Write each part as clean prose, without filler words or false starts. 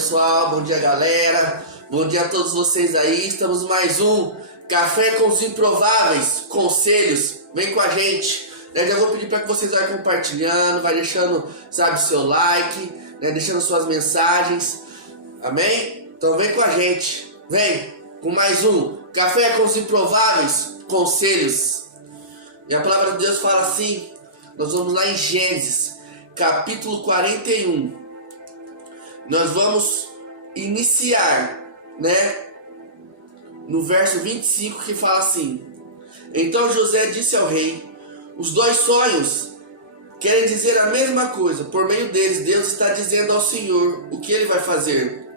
pessoal, bom dia galera, bom dia a todos vocês aí. Estamos em mais um Café com os Improváveis Conselhos. Vem com a gente, né? Já vou pedir para que vocês vão compartilhando, vai deixando, seu like, né? Deixando suas mensagens, amém? Então vem com a gente, vem com mais um Café com os Improváveis Conselhos. E a palavra de Deus fala assim, nós vamos lá em Gênesis, capítulo 41. Nós vamos iniciar, no verso 25, que fala assim: Então José disse ao rei: Os dois sonhos querem dizer a mesma coisa. Por meio deles, Deus está dizendo ao Senhor o que ele vai fazer.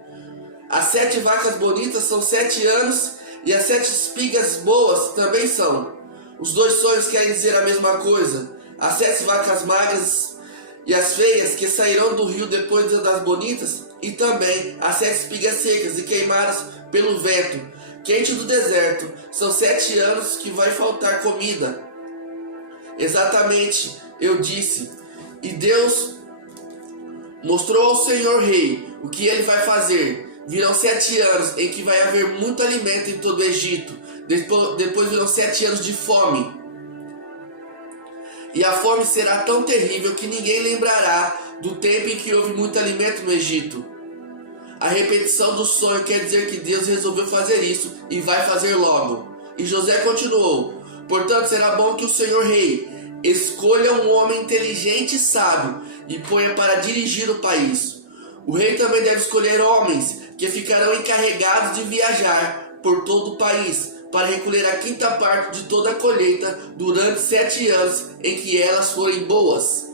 As 7 vacas bonitas são 7 anos, e as 7 espigas boas também são. Os dois sonhos querem dizer a mesma coisa. As 7 vacas magras e as feias que sairão do rio depois das bonitas, e também as 7 espigas secas e queimadas pelo vento quente do deserto. São 7 anos que vai faltar comida. Exatamente, eu disse. E Deus mostrou ao Senhor rei o que ele vai fazer. Virão 7 anos em que vai haver muito alimento em todo o Egito. Depois virão 7 anos de fome. E a fome será tão terrível que ninguém lembrará do tempo em que houve muito alimento no Egito. A repetição do sonho quer dizer que Deus resolveu fazer isso e vai fazer logo. E José continuou: Portanto, será bom que o Senhor rei escolha um homem inteligente e sábio e ponha para dirigir o país. O rei também deve escolher homens que ficarão encarregados de viajar por todo o país para recolher a 5ª parte de toda a colheita durante 7 anos em que elas forem boas.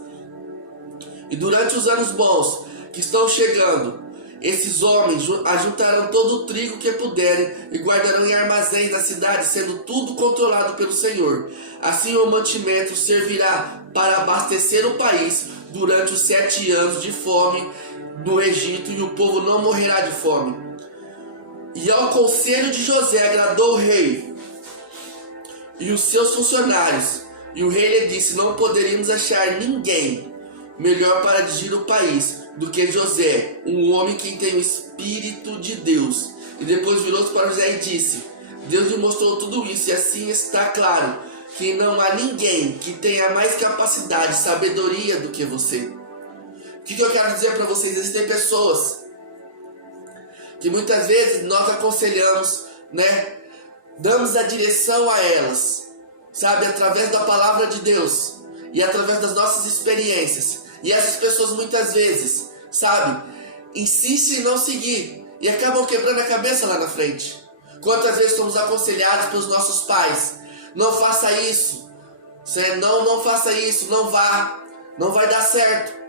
E durante os anos bons que estão chegando, esses homens ajuntarão todo o trigo que puderem e guardarão em armazéns na cidade, sendo tudo controlado pelo Senhor. Assim o mantimento servirá para abastecer o país durante os 7 anos de fome no Egito, e o povo não morrerá de fome. E ao conselho de José agradou o rei e os seus funcionários. E o rei lhe disse: Não poderíamos achar ninguém melhor para dirigir o país do que José, um homem que tem o Espírito de Deus. E depois virou-se para José e disse: Deus lhe mostrou tudo isso, e assim está claro que não há ninguém que tenha mais capacidade e sabedoria do que você. O que eu quero dizer para vocês? Existem pessoas que muitas vezes nós aconselhamos, damos a direção a elas, através da palavra de Deus e através das nossas experiências. E essas pessoas muitas vezes, insistem em não seguir e acabam quebrando a cabeça lá na frente. Quantas vezes somos aconselhados pelos nossos pais: não faça isso, não faça isso, não vá, não vai dar certo.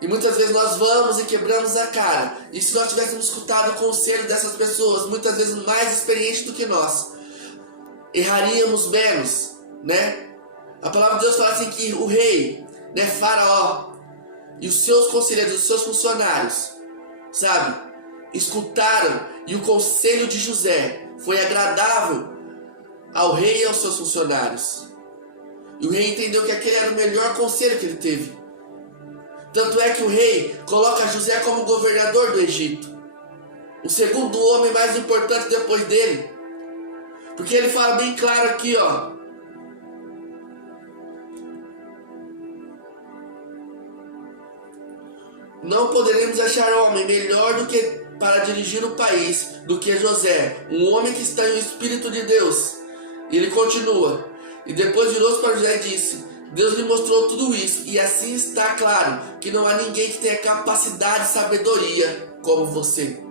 E muitas vezes nós vamos e quebramos a cara. E se nós tivéssemos escutado o conselho dessas pessoas, muitas vezes mais experientes do que nós, erraríamos menos, A palavra de Deus fala assim que o rei, Faraó, e os seus conselheiros, os seus funcionários, escutaram, e o conselho de José foi agradável ao rei e aos seus funcionários. E o rei entendeu que aquele era o melhor conselho que ele teve. Tanto é que o rei coloca José como governador do Egito, o segundo homem mais importante depois dele. Porque ele fala bem claro aqui, Não poderemos achar homem melhor do que para dirigir o país do que José, um homem que está em o Espírito de Deus. E ele continua: E depois virou-se para José e disse: Deus lhe mostrou tudo isso, e assim está claro que não há ninguém que tenha capacidade e sabedoria como você.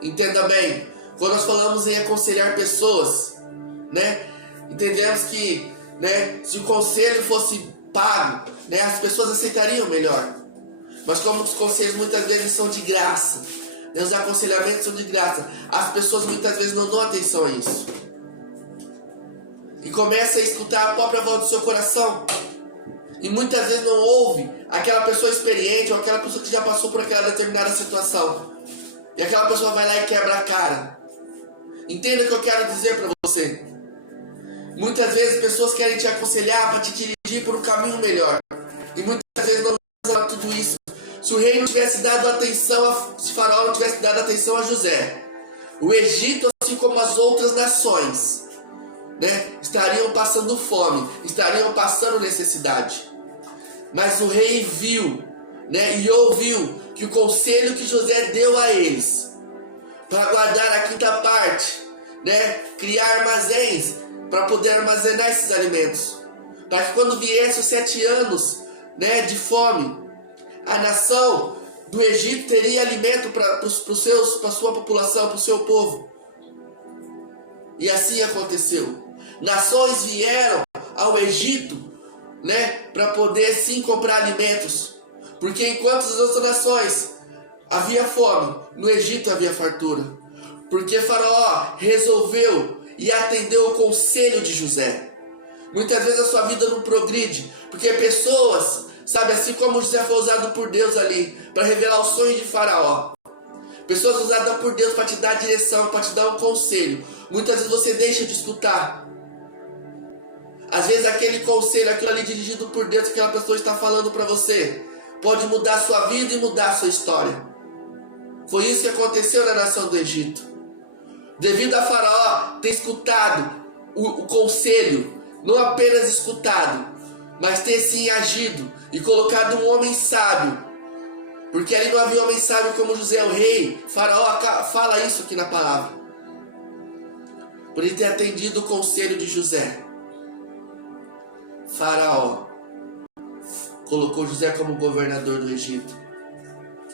Entenda bem, quando nós falamos em aconselhar pessoas, entendemos que, se o conselho fosse pago, as pessoas aceitariam melhor. Mas como os conselhos muitas vezes são de graça, os aconselhamentos são de graça, as pessoas muitas vezes não dão atenção a isso. E começa a escutar a própria voz do seu coração. E muitas vezes não ouve aquela pessoa experiente ou aquela pessoa que já passou por aquela determinada situação. E aquela pessoa vai lá e quebra a cara. Entenda o que eu quero dizer para você. Muitas vezes pessoas querem te aconselhar para te dirigir por um caminho melhor. E muitas vezes não usam tudo isso se o rei não tivesse dado atenção, se Faraó não tivesse dado atenção a José, o Egito, assim como as outras nações, estariam passando fome, estariam passando necessidade. Mas o rei viu, e ouviu que o conselho que José deu a eles, para guardar a quinta parte, criar armazéns para poder armazenar esses alimentos, para que quando viesse os 7 anos de fome, a nação do Egito teria alimento para a sua população, para o seu povo. E assim aconteceu. Nações vieram ao Egito, para poder sim comprar alimentos, porque enquanto as outras nações havia fome, no Egito havia fartura, porque Faraó resolveu e atendeu o conselho de José. Muitas vezes a sua vida não progride, porque pessoas, assim como José foi usado por Deus ali, para revelar o sonho de Faraó, pessoas usadas por Deus para te dar direção, para te dar um conselho, muitas vezes você deixa de escutar. Às vezes aquele conselho, aquilo ali dirigido por Deus, que aquela pessoa está falando para você, pode mudar a sua vida e mudar a sua história. Foi isso que aconteceu na nação do Egito. Devido a Faraó ter escutado o conselho, não apenas escutado, mas ter sim agido e colocado um homem sábio, porque ali não havia homem sábio como José, o rei. Faraó fala isso aqui na palavra. Por ele ter atendido o conselho de José, Faraó colocou José como governador do Egito.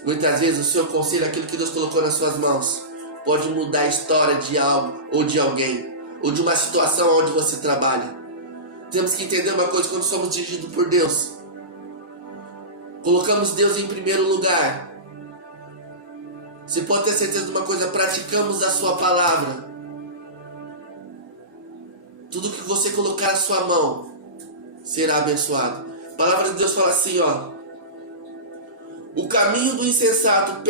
Muitas vezes o seu conselho, aquilo que Deus colocou nas suas mãos, pode mudar a história de algo, ou de alguém, ou de uma situação onde você trabalha. Temos que entender uma coisa: quando somos dirigidos por Deus, colocamos Deus em primeiro lugar. Você pode ter certeza de uma coisa: praticamos a sua palavra. Tudo que você colocar na sua mão será abençoado. A palavra de Deus fala assim, o caminho do insensato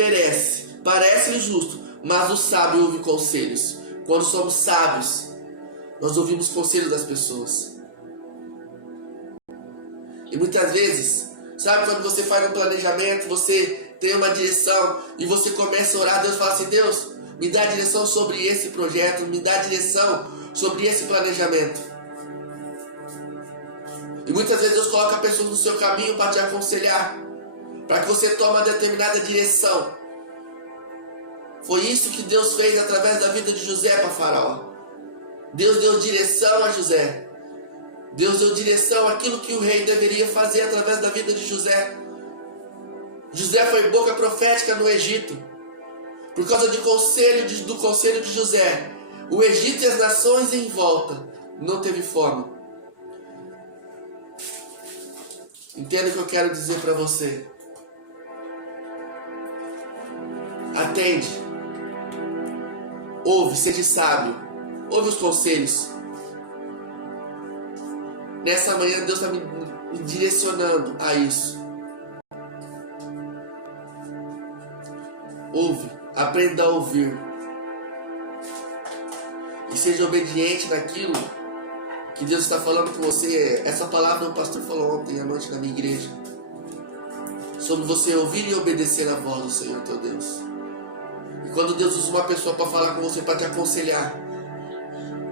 parece injusto, mas o sábio ouve conselhos. Quando somos sábios, nós ouvimos conselhos das pessoas. E muitas vezes, quando você faz um planejamento, você tem uma direção e você começa a orar, Deus fala assim: Deus, me dá direção sobre esse projeto, me dá direção sobre esse planejamento. E muitas vezes Deus coloca pessoas no seu caminho para te aconselhar, para que você tome uma determinada direção. Foi isso que Deus fez através da vida de José para Faraó. Deus deu direção a José. Deus deu direção àquilo que o rei deveria fazer através da vida de José. José foi boca profética no Egito. Por causa do conselho de José, o Egito e as nações em volta não teve fome. Entenda o que eu quero dizer para você. Atende. Ouve, seja sábio. Ouve os conselhos. Nessa manhã Deus está me direcionando a isso. Ouve, aprenda a ouvir. E seja obediente naquilo que Deus está falando com você. Essa palavra o pastor falou ontem à noite na minha igreja, sobre você ouvir e obedecer a voz do Senhor teu Deus. E quando Deus usa uma pessoa para falar com você, para te aconselhar,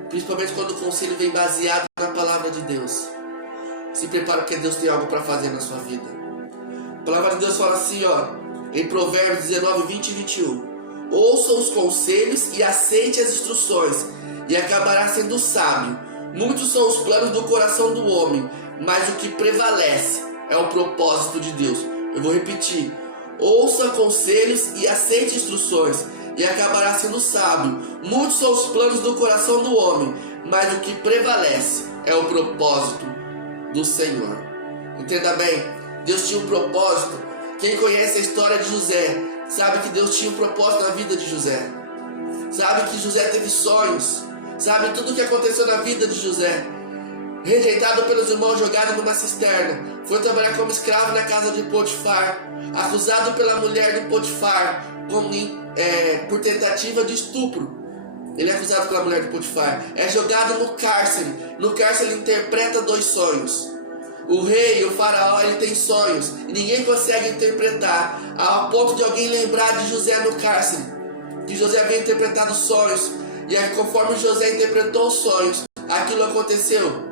principalmente quando o conselho vem baseado na palavra de Deus, se prepara, porque Deus tem algo para fazer na sua vida. A palavra de Deus fala assim, em Provérbios 19, 20 e 21. Ouça os conselhos e aceite as instruções, e acabará sendo sábio. Muitos são os planos do coração do homem, mas o que prevalece é o propósito de Deus. Eu vou repetir. Ouça conselhos e aceite instruções, e acabará sendo sábio. Muitos são os planos do coração do homem, mas o que prevalece é o propósito do Senhor. Entenda bem, Deus tinha um propósito. Quem conhece a história de José sabe que Deus tinha um propósito na vida de José. Sabe que José teve sonhos. Sabe tudo o que aconteceu na vida de José. Rejeitado pelos irmãos, jogado numa cisterna. Foi trabalhar como escravo na casa de Potifar. Acusado pela mulher do Potifar por tentativa de estupro. Ele é acusado pela mulher de Potifar. É jogado no cárcere. No cárcere ele interpreta 2 sonhos. O rei, o faraó, ele tem sonhos e ninguém consegue interpretar, a ponto de alguém lembrar de José no cárcere, que José havia interpretado sonhos, e aí, conforme José interpretou os sonhos, aquilo aconteceu.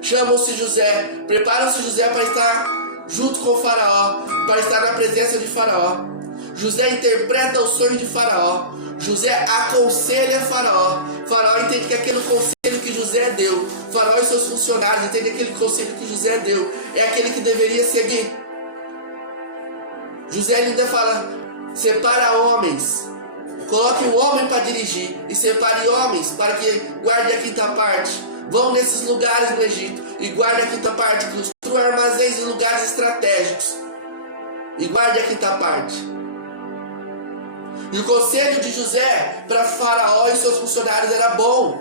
Chamam-se José, preparam-se José para estar junto com o faraó, para estar na presença de faraó. José interpreta o sonho de faraó, José aconselha faraó, faraó entende que aquele conselho que José deu, faraó e seus funcionários entendem que aquele conselho que José deu é aquele que deveria seguir. José ainda fala: separa homens, coloque um homem para dirigir e separe homens para que guarde a quinta parte. Vão nesses lugares no Egito e guarde a quinta parte, construa armazéns em lugares estratégicos e guarde a quinta parte. E o conselho de José para faraó e seus funcionários era bom,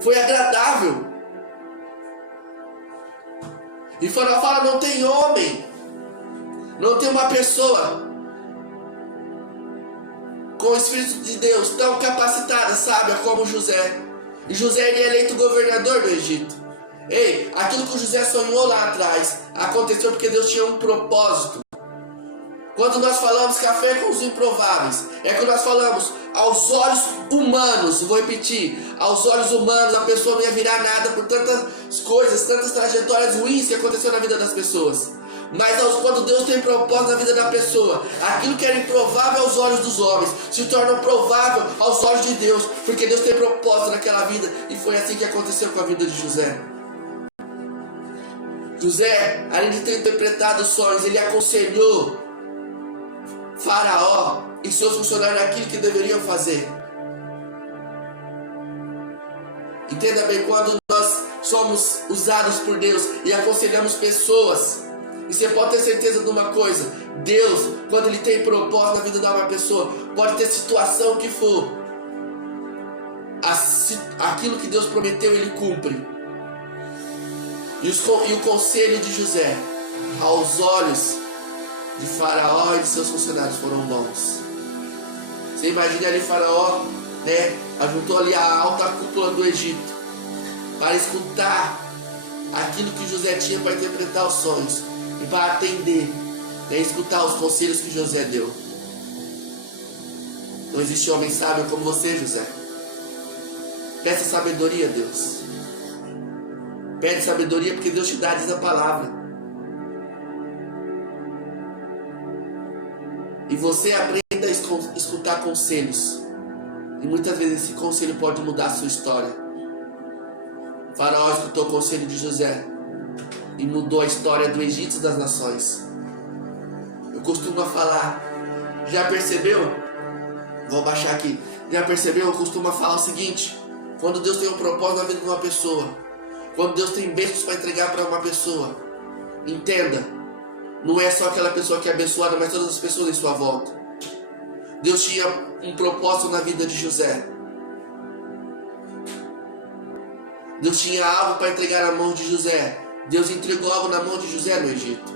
foi agradável. E faraó fala: não tem homem, não tem uma pessoa com o Espírito de Deus tão capacitada, sábia como José. E José, ele é eleito governador do Egito. Ei, aquilo que o José sonhou lá atrás aconteceu porque Deus tinha um propósito. Quando nós falamos café com os improváveis, é que nós falamos aos olhos humanos. Vou repetir: aos olhos humanos a pessoa não ia virar nada por tantas coisas, tantas trajetórias ruins que aconteceram na vida das pessoas. Mas quando Deus tem propósito na vida da pessoa, aquilo que era improvável aos olhos dos homens se torna provável aos olhos de Deus, porque Deus tem propósito naquela vida. E foi assim que aconteceu com a vida de José. José, além de ter interpretado os sonhos, ele aconselhou faraó e seus funcionários aquilo que deveriam fazer. Entenda bem, quando nós somos usados por Deus e aconselhamos pessoas, e você pode ter certeza de uma coisa: Deus, quando Ele tem propósito na vida de uma pessoa, pode ter situação que for, aquilo que Deus prometeu Ele cumpre. E o conselho de José aos olhos de faraó e de seus funcionários foram bons. Você imagina ali faraó, né, ajuntou ali a alta cúpula do Egito para escutar aquilo que José tinha para interpretar os sonhos e para atender, né, escutar os conselhos que José deu. Não existe homem sábio como você, José. Peça sabedoria a Deus. Pede sabedoria porque Deus te dá, diz a palavra. E você aprenda a escutar conselhos. E muitas vezes esse conselho pode mudar a sua história. O faraó escutou o conselho de José e mudou a história do Egito e das nações. Eu costumo falar, já percebeu? Vou baixar aqui. Já percebeu? Eu costumo falar o seguinte: quando Deus tem um propósito na vida de uma pessoa, quando Deus tem bênçãos para entregar para uma pessoa, entenda, não é só aquela pessoa que é abençoada, mas todas as pessoas em sua volta. Deus tinha um propósito na vida de José. Deus tinha algo para entregar na mão de José. Deus entregou algo na mão de José no Egito.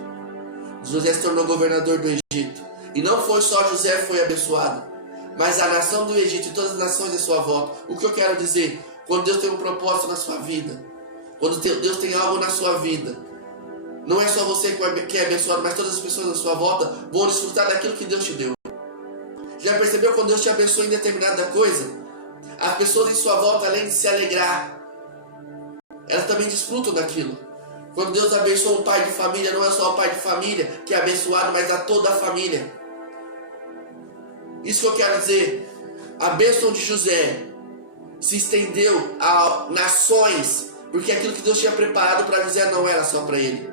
José se tornou governador do Egito. E não foi só José que foi abençoado, mas a nação do Egito e todas as nações em sua volta. O que eu quero dizer? Quando Deus tem um propósito na sua vida, quando Deus tem algo na sua vida, não é só você que é abençoado, mas todas as pessoas à sua volta vão desfrutar daquilo que Deus te deu. Já percebeu quando Deus te abençoa em determinada coisa? As pessoas em sua volta, além de se alegrar, elas também desfrutam daquilo. Quando Deus abençoa um pai de família, não é só o pai de família que é abençoado, mas a toda a família. Isso que eu quero dizer. A bênção de José se estendeu a nações, porque aquilo que Deus tinha preparado para José não era só para ele.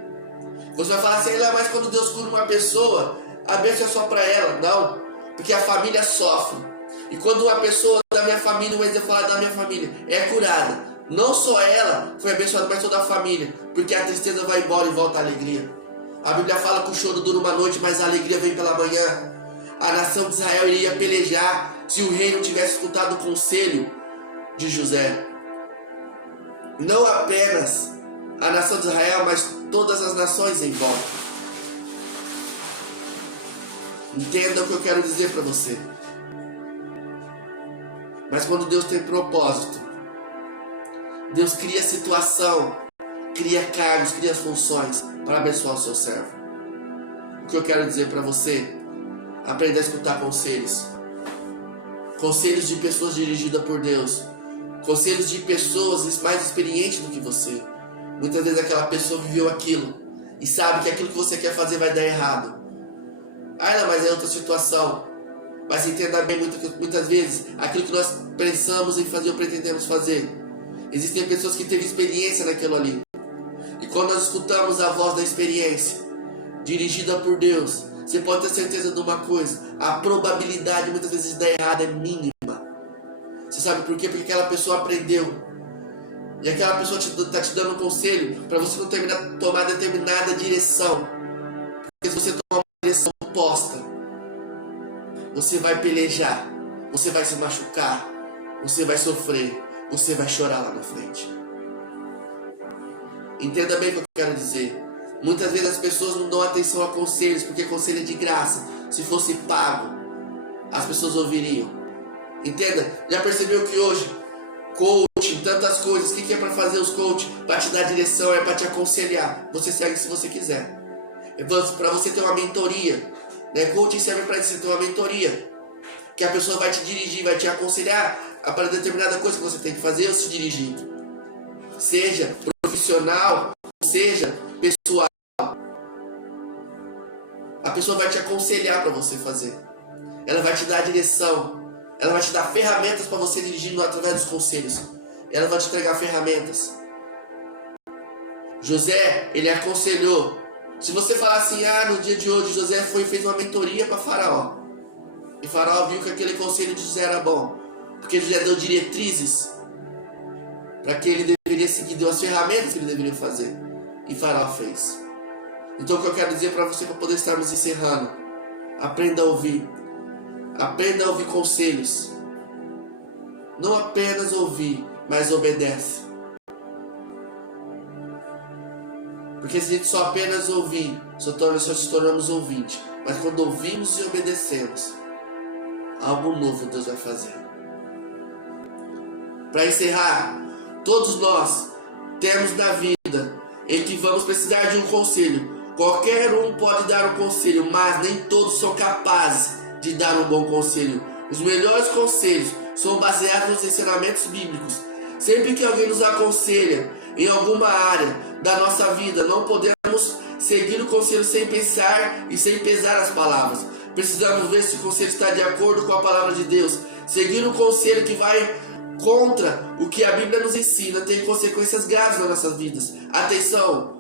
Você vai falar assim: mas quando Deus cura uma pessoa, a bênção é só para ela. Não, porque a família sofre. E quando uma pessoa da minha família, um exemplo falar da minha família, é curada, não só ela foi abençoada, mas toda a família, porque a tristeza vai embora e volta a alegria. A Bíblia fala que o choro dura uma noite, mas a alegria vem pela manhã. A nação de Israel iria pelejar se o rei não tivesse escutado o conselho de José. Não apenas a nação de Israel, mas todas as nações em volta. Entenda o que eu quero dizer para você. Mas quando Deus tem propósito, Deus cria situação, cria cargos, cria funções para abençoar o seu servo. O que eu quero dizer para você? Aprenda a escutar conselhos. Conselhos de pessoas dirigidas por Deus. Conselhos de pessoas mais experientes do que você. Muitas vezes aquela pessoa viveu aquilo e sabe que aquilo que você quer fazer vai dar errado. Ah, não, mas é outra situação. Mas entenda bem, muitas vezes, aquilo que nós pensamos em fazer ou pretendemos fazer. Existem pessoas que teve experiência naquilo ali. E quando nós escutamos a voz da experiência, dirigida por Deus, você pode ter certeza de uma coisa: a probabilidade muitas vezes de dar errado é mínima. Você sabe por quê? Porque aquela pessoa aprendeu. E aquela pessoa está te dando um conselho para você não tomar determinada direção. Porque se você tomar uma direção oposta, você vai pelejar, você vai se machucar, você vai sofrer, você vai chorar lá na frente. Entenda bem o que eu quero dizer. Muitas vezes as pessoas não dão atenção a conselhos, porque conselho é de graça. Se fosse pago, as pessoas ouviriam. Entenda? Já percebeu que hoje, coaching, tantas coisas, o que é para fazer os coaching? Para te dar direção, é para te aconselhar. Você segue se você quiser. É para você ter uma mentoria. Coaching serve para isso, você ter uma mentoria. Que a pessoa vai te dirigir, vai te aconselhar para determinada coisa que você tem que fazer ou se dirigir. Seja profissional, seja pessoal. A pessoa vai te aconselhar para você fazer. Ela vai te dar a direção. Ela vai te dar ferramentas para você dirigir através dos conselhos. Ela vai te entregar ferramentas. José, ele aconselhou. Se você falar assim, no dia de hoje José fez uma mentoria para Faraó. E Faraó viu que aquele conselho de José era bom. Porque José deu diretrizes para que ele deveria seguir, deu as ferramentas que ele deveria fazer. E Faraó fez. Então o que eu quero dizer para você, para poder estarmos encerrando: aprenda a ouvir. Aprenda a ouvir conselhos. Não apenas ouvir, mas obedece. Porque se a gente só apenas ouvir, só se tornamos ouvinte. Mas quando ouvimos e obedecemos, algo novo Deus vai fazer. Para encerrar, todos nós temos na vida em que vamos precisar de um conselho. Qualquer um pode dar um conselho, mas nem todos são capazes de dar um bom conselho. Os melhores conselhos são baseados nos ensinamentos bíblicos. Sempre que alguém nos aconselha em alguma área da nossa vida, não podemos seguir o conselho sem pensar e sem pesar as palavras. Precisamos ver se o conselho está de acordo com a palavra de Deus. Seguir um conselho que vai contra o que a Bíblia nos ensina tem consequências graves nas nossas vidas. Atenção!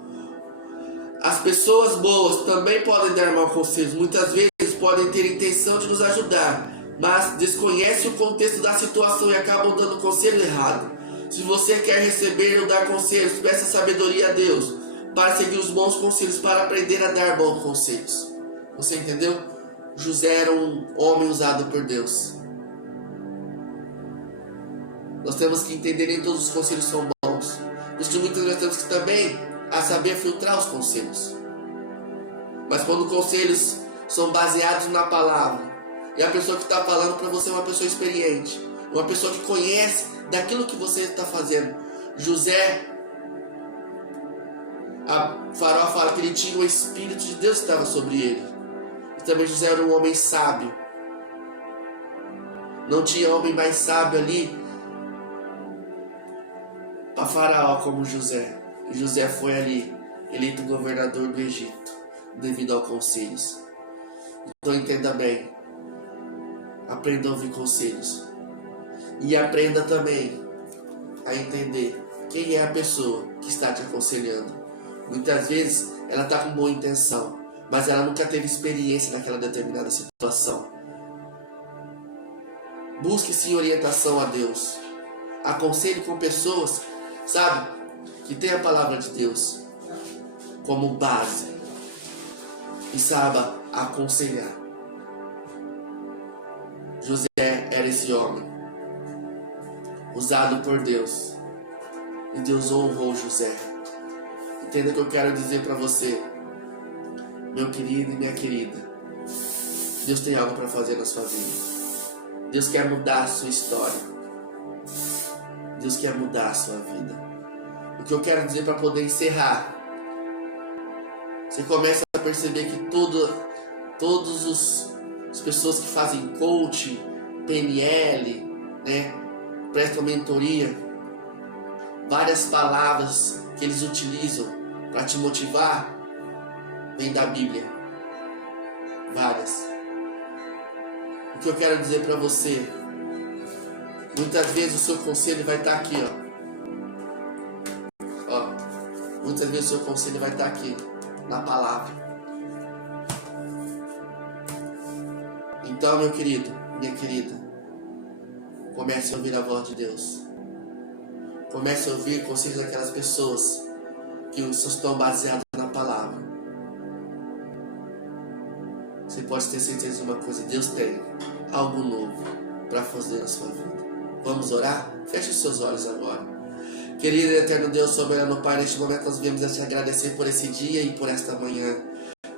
As pessoas boas também podem dar maus conselhos. Muitas vezes podem ter intenção de nos ajudar, mas desconhecem o contexto da situação e acabam dando conselho errado. Se você quer receber ou dar conselhos, peça sabedoria a Deus para seguir os bons conselhos, para aprender a dar bons conselhos. Você entendeu? José era um homem usado por Deus. Nós temos que entender que nem todos os conselhos são bons. Por isso que muitas vezes temos que também a saber filtrar os conselhos. Mas quando conselhos são baseados na palavra, e a pessoa que está falando para você é uma pessoa experiente, uma pessoa que conhece daquilo que você está fazendo. José, a Faraó fala que ele tinha o Espírito de Deus que estava sobre ele. E também José era um homem sábio. Não tinha homem mais sábio ali para Faraó como José. E José foi ali, eleito governador do Egito, devido aos conselhos. Então entenda bem, aprenda a ouvir conselhos. E aprenda também a entender quem é a pessoa que está te aconselhando. Muitas vezes ela está com boa intenção, mas ela nunca teve experiência naquela determinada situação. Busque sim orientação a Deus. Aconselhe com pessoas, sabe, que tem a palavra de Deus como base e saiba aconselhar. José era esse homem usado por Deus, e Deus honrou José. Entenda o que eu quero dizer para você, meu querido e minha querida. Deus tem algo para fazer na sua vida. Deus quer mudar a sua história. Deus quer mudar a sua vida. o que eu quero dizer para poder encerrar, você começa a perceber que todas as pessoas que fazem coaching, PNL, né, prestam mentoria, várias palavras que eles utilizam para te motivar, vem da Bíblia. Várias. O que eu quero dizer para você, muitas vezes o seu conselho vai estar aqui, muitas vezes o seu conselho vai estar aqui, na palavra. Então, meu querido, minha querida, comece a ouvir a voz de Deus. Comece a ouvir conselhos daquelas pessoas que estão baseadas na palavra. Você pode ter certeza de uma coisa: Deus tem algo novo para fazer na sua vida. Vamos orar? Feche os seus olhos agora. Querido e eterno Deus, soberano Pai, neste momento nós viemos a te agradecer por esse dia e por esta manhã.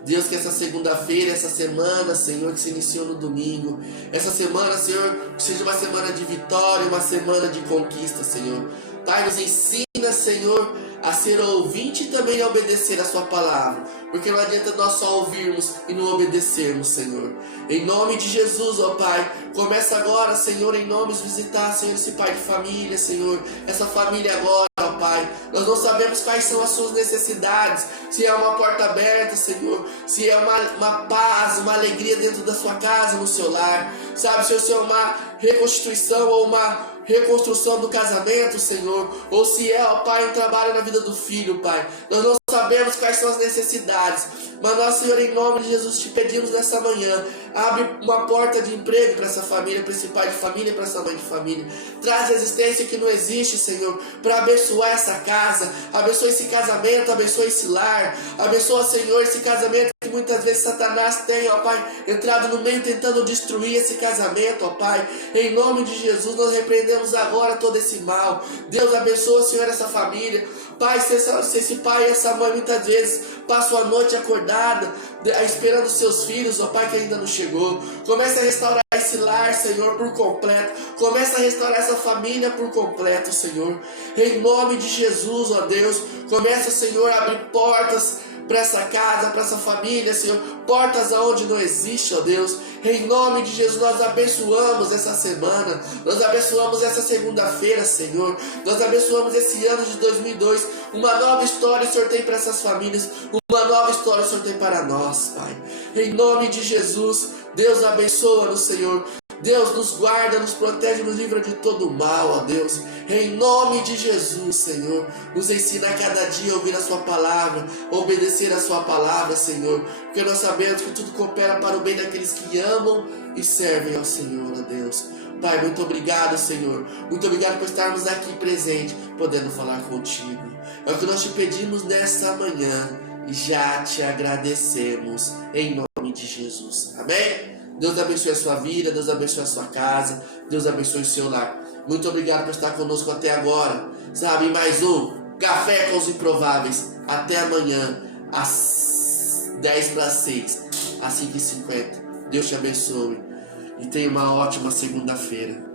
Deus, que essa segunda-feira, essa semana, Senhor, que se iniciou no domingo, essa semana, Senhor, que seja uma semana de vitória, uma semana de conquista, Senhor. Pai, nos ensina, Senhor, a ser ouvinte e também a obedecer a sua palavra, porque não adianta nós só ouvirmos e não obedecermos, Senhor. Em nome de Jesus, ó Pai, começa agora, Senhor, em nome de visitar, Senhor, esse pai de família, Senhor, essa família agora, ó Pai. Nós não sabemos quais são as suas necessidades, se é uma porta aberta, Senhor, se é uma paz, uma alegria dentro da sua casa, no seu lar, sabe, se é uma reconstituição ou uma reconstrução do casamento, Senhor, ou se é, ó Pai, um trabalho na vida do filho, Pai. Nós não sabemos quais são as necessidades, mas nós, Senhor, em nome de Jesus, te pedimos nessa manhã, abre uma porta de emprego para essa família, para esse pai de família, para essa mãe de família. Traz a existência que não existe, Senhor, para abençoar essa casa, abençoa esse casamento, abençoa esse lar, abençoa, Senhor, esse casamento que muitas vezes Satanás tem, ó Pai, entrado no meio tentando destruir esse casamento, ó Pai. Em nome de Jesus, nós repreendemos agora todo esse mal. Deus, abençoa, Senhor, essa família. Pai, se esse pai e essa mãe muitas vezes passam a noite acordada, esperando seus filhos, ó Pai, que ainda não chegou. Comece a restaurar esse lar, Senhor, por completo. Comece a restaurar essa família por completo, Senhor. Em nome de Jesus, ó Deus, começa, Senhor, a abrir portas para essa casa, para essa família, Senhor, portas aonde não existe, ó Deus. Em nome de Jesus, nós abençoamos essa semana, nós abençoamos essa segunda-feira, Senhor, nós abençoamos esse ano de 2002, uma nova história o Senhor tem para essas famílias, uma nova história o Senhor tem para nós, Pai. Em nome de Jesus, Deus abençoa-nos, Senhor. Deus nos guarda, nos protege, nos livra de todo mal, ó Deus. Em nome de Jesus, Senhor, nos ensina a cada dia a ouvir a sua palavra, obedecer a sua palavra, Senhor, porque nós sabemos que tudo coopera para o bem daqueles que amam e servem ao Senhor, ó Deus. Pai, muito obrigado, Senhor. Muito obrigado por estarmos aqui presentes, podendo falar contigo. É o que nós te pedimos nesta manhã e já te agradecemos em nome de Jesus. Amém? Deus abençoe a sua vida, Deus abençoe a sua casa, Deus abençoe o seu lar. Muito obrigado por estar conosco até agora. Sabe, mais um Café com os Improváveis. Até amanhã, às 5:50, às 5:50. Deus te abençoe e tenha uma ótima segunda-feira.